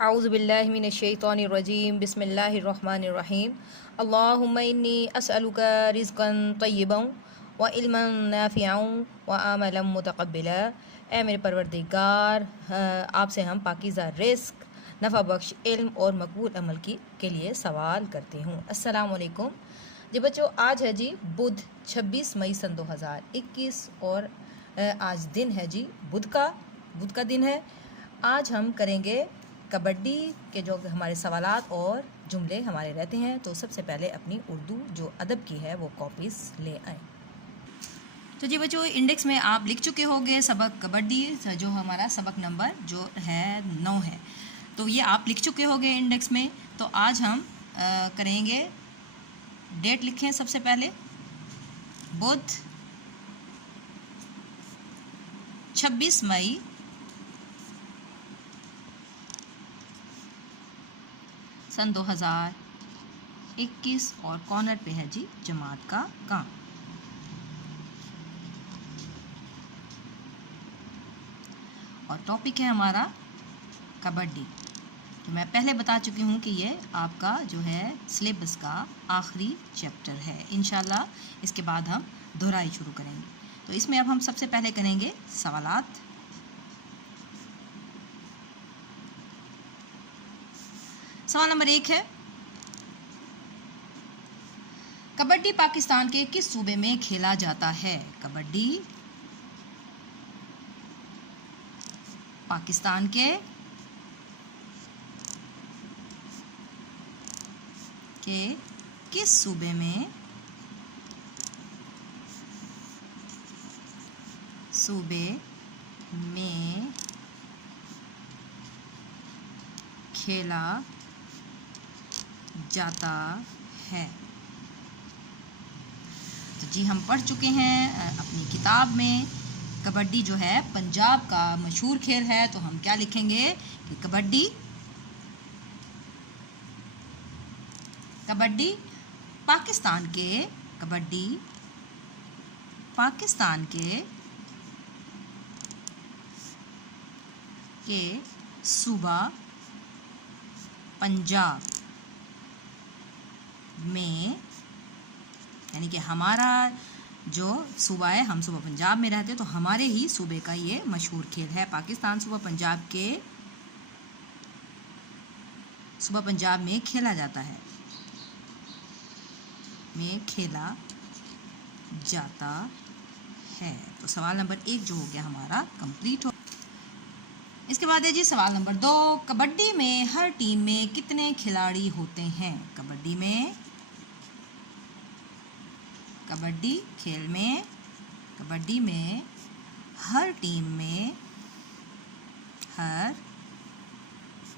औज़ुबिल्लाहिमिनश्शैतानिर्रजीम बिस्मिल्लाहिर्रहमानिर्रहीम अल्लाहुम्मा इन्नी अस्अलुका रिज़्क़न तय्यिबन व इल्मन नाफ़िअन व अमलन मुतक़ब्बिला। ए मेरे परवरदिगार, आपसे हम पाकीज़ा रिज़्क़, नफ़ा बख्श इल्म और मकबूल अमल के लिए सवाल करते हूँ। अस्सलामु अलैकुम जी बच्चों, आज है जी बुध 26 मई सन 2021 और आज दिन है जी बुध का दिन है। आज हम करेंगे कबड्डी के जो हमारे सवालात और जुमले हमारे रहते हैं। तो सबसे पहले अपनी उर्दू जो अदब की है वो कॉपीज़ ले आएँ। तो जी बच्चों, इंडेक्स में आप लिख चुके होंगे सबक कबड्डी, जो हमारा सबक नंबर जो है 9 है, तो ये आप लिख चुके होंगे इंडेक्स में। तो आज हम करेंगे, डेट लिखें सबसे पहले, बुध 26 मई सन 2021 और कॉर्नर पे है जी जमात का काम। और टॉपिक है हमारा कबड्डी। तो मैं पहले बता चुकी हूँ कि ये आपका जो है सिलेबस का आखिरी चैप्टर है। इंशाल्लाह इसके बाद हम दोहराई शुरू करेंगे। तो इसमें अब हम सबसे पहले करेंगे सवालात। सवाल नंबर 1 है, कबड्डी पाकिस्तान के किस सूबे में खेला जाता है? कबड्डी पाकिस्तान के किस सूबे में खेला जाता है? तो जी हम पढ़ चुके हैं अपनी किताब में, कबड्डी जो है पंजाब का मशहूर खेल है। तो हम क्या लिखेंगे कि कबड्डी पाकिस्तान के सूबा पंजाब में, यानी कि हमारा जो सूबा है, हम सूबा पंजाब में रहते हैं, तो हमारे ही सूबे का ये मशहूर खेल है। पाकिस्तान सूबा पंजाब में खेला जाता है, तो सवाल नंबर 1 जो हो गया हमारा कंप्लीट हो। इसके बाद है जी सवाल नंबर 2, कबड्डी में हर टीम में कितने खिलाड़ी होते हैं? कबड्डी में हर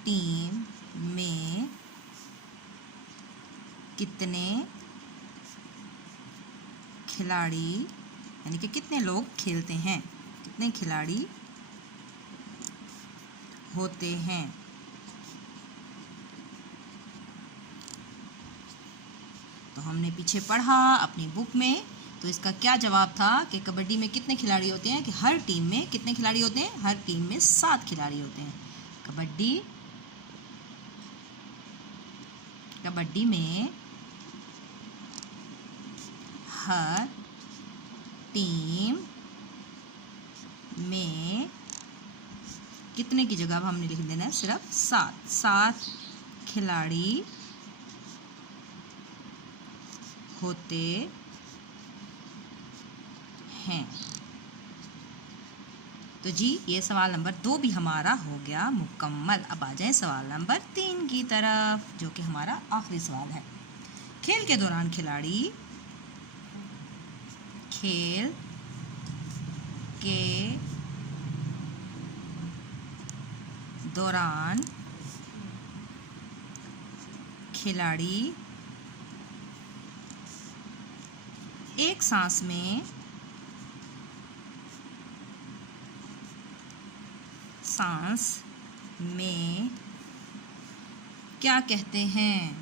टीम में कितने खिलाड़ी, यानी कि कितने लोग खेलते हैं, कितने खिलाड़ी होते हैं? तो हमने पीछे पढ़ा अपनी बुक में, तो इसका क्या जवाब था कि कबड्डी में कितने खिलाड़ी होते हैं, कि हर टीम में कितने खिलाड़ी होते हैं? हर टीम में 7 खिलाड़ी होते हैं। कबड्डी में हर टीम में कितने की जगह हमने लिख देना है सिर्फ 7 खिलाड़ी होते हैं। तो जी ये सवाल नंबर 2 भी हमारा हो गया मुकम्मल। अब आ जाए सवाल नंबर 3 की तरफ, जो कि हमारा आखिरी सवाल है। खेल के दौरान खिलाड़ी एक सांस में क्या कहते हैं?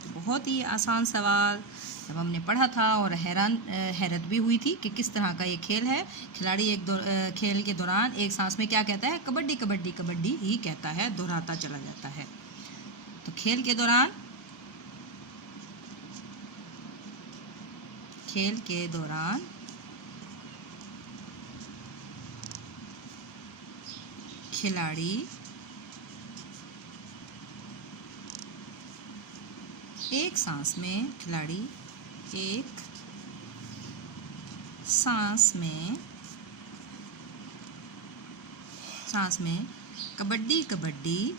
तो बहुत ही आसान सवाल, जब हमने पढ़ा था और हैरत भी हुई थी कि किस तरह का ये खेल है। खिलाड़ी खेल के दौरान एक सांस में क्या कहता है, कबड्डी कबड्डी कबड्डी ही कहता है, दोहराता चला जाता है। तो खेल के दौरान खिलाड़ी एक सांस में कबड्डी कबड्डी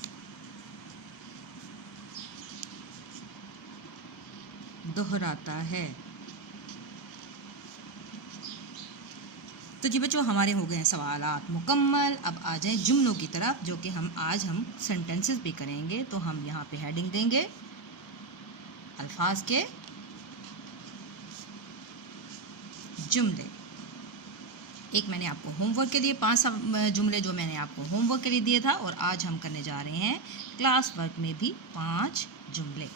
दोहराता है। तो जी बच्चों, हमारे हो गए हैं सवालात मुकम्मल। अब आ जाएं जुमलों की तरफ, जो कि आज हम सेंटेंसेस भी करेंगे। तो हम यहाँ पे हेडिंग देंगे अल्फाज के जुमले। एक मैंने आपको होमवर्क के लिए 5 जुमले जो मैंने आपको होमवर्क के लिए दिए था, और आज हम करने जा रहे हैं क्लास वर्क में भी 5 जुमले।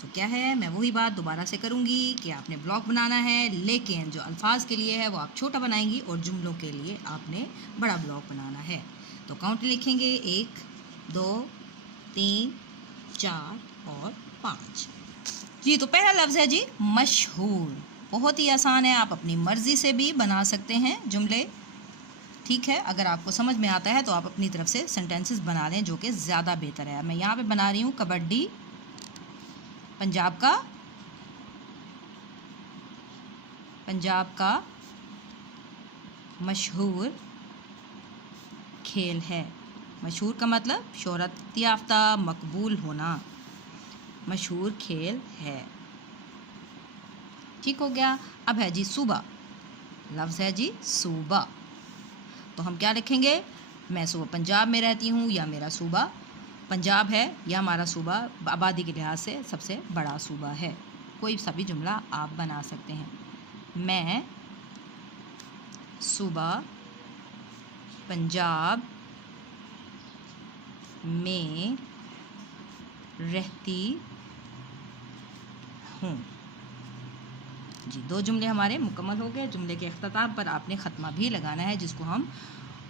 तो क्या है, मैं वही बात दोबारा से करूँगी कि आपने ब्लॉक बनाना है, लेकिन जो अल्फाज के लिए है वो आप छोटा बनाएंगी और जुमलों के लिए आपने बड़ा ब्लॉक बनाना है। तो काउंट लिखेंगे 1 2 3 4 और 5। जी, तो पहला लफ्ज़ है जी मशहूर। बहुत ही आसान है, आप अपनी मर्ज़ी से भी बना सकते हैं जुमले। ठीक है, अगर आपको समझ में आता है तो आप अपनी तरफ से सेंटेंसेस बना लें, जो कि ज़्यादा बेहतर है। मैं यहाँ पे बना रही हूँ कबड्डी पंजाब का मशहूर खेल है। मशहूर का मतलब शोहरत याफ्ता, मकबूल होना, मशहूर खेल है। ठीक हो गया। अब है जी सूबा। लफ्ज़ है जी सूबा। तो हम क्या लिखेंगे, मैं सूबा पंजाब में रहती हूँ, या मेरा सूबा पंजाब है, या हमारा सूबा आबादी के लिहाज से सबसे बड़ा सूबा है। कोई सा भी जुमला आप बना सकते हैं। मैं सूबा पंजाब में रहती हूँ। जी, 2 जुमले हमारे मुकम्मल हो गए। जुमले के अख्ताम पर आपने ख़त्मा भी लगाना है, जिसको हम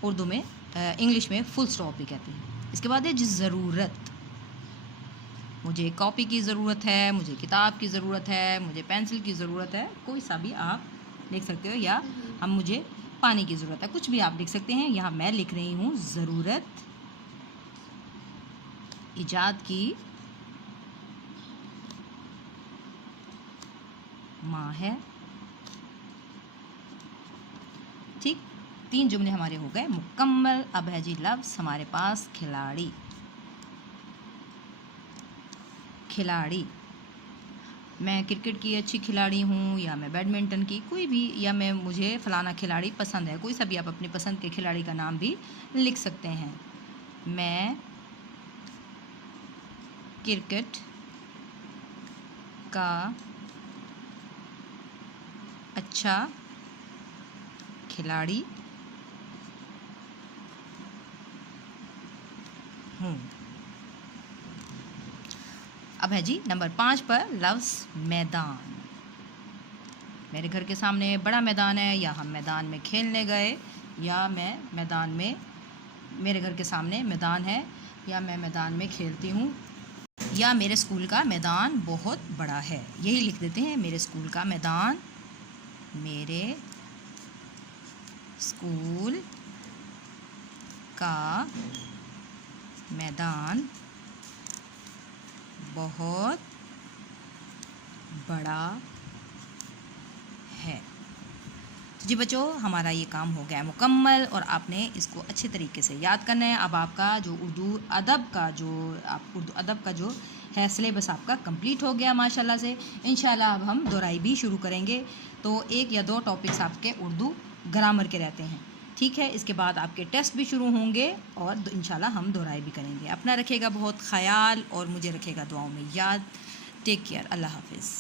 उर्दू में इंग्लिश में फुल स्टॉप भी कहते हैं। इसके बाद है जिस ज़रूरत, मुझे कॉपी की ज़रूरत है, मुझे किताब की ज़रूरत है, मुझे पेंसिल की ज़रूरत है, कोई सा भी आप लिख सकते हो, या मुझे पानी की ज़रूरत है, कुछ भी आप लिख सकते हैं। यहाँ मैं लिख रही हूँ ज़रूरत इजाद की माँ है। ठीक, 3 जुमले हमारे हो गए मुकम्मल। अब है जी लफ्ज़ हमारे पास खिलाड़ी। खिलाड़ी, मैं क्रिकेट की अच्छी खिलाड़ी हूँ, या मैं बैडमिंटन की, कोई भी, या मुझे फ़लाना खिलाड़ी पसंद है। कोई सा भी आप अपनी पसंद के खिलाड़ी का नाम भी लिख सकते हैं। मैं क्रिकेट का अच्छा खिलाड़ी हूँ। अब है जी नंबर 5 पर लफ्ज़ मैदान। मेरे घर के सामने बड़ा मैदान है, या हम मैदान में खेलने गए, या मैं मैदान में, मेरे घर के सामने मैदान है, या मैं मैदान में खेलती हूँ, या मेरे स्कूल का मैदान बहुत बड़ा है। यही लिख देते हैं, मेरे स्कूल का मैदान, मेरे स्कूल का मैदान बहुत बड़ा है। जी बच्चों, हमारा ये काम हो गया है मुकम्मल, और आपने इसको अच्छे तरीके से याद करना है। अब आपका जो उर्दू अदब का जो है सिलेबस आपका कंप्लीट हो गया माशाल्लाह से। इंशाल्लाह अब हम दोहराई भी शुरू करेंगे। तो 1 या 2 टॉपिक्स आपके उर्दू ग्रामर के रहते हैं। ठीक है, इसके बाद आपके टेस्ट भी शुरू होंगे, और इंशाल्लाह हम दोहराई भी करेंगे। अपना रखिएगा बहुत ख्याल, और मुझे रखिएगा दुआओं में याद। टेक केयर, अल्लाह हाफिज़।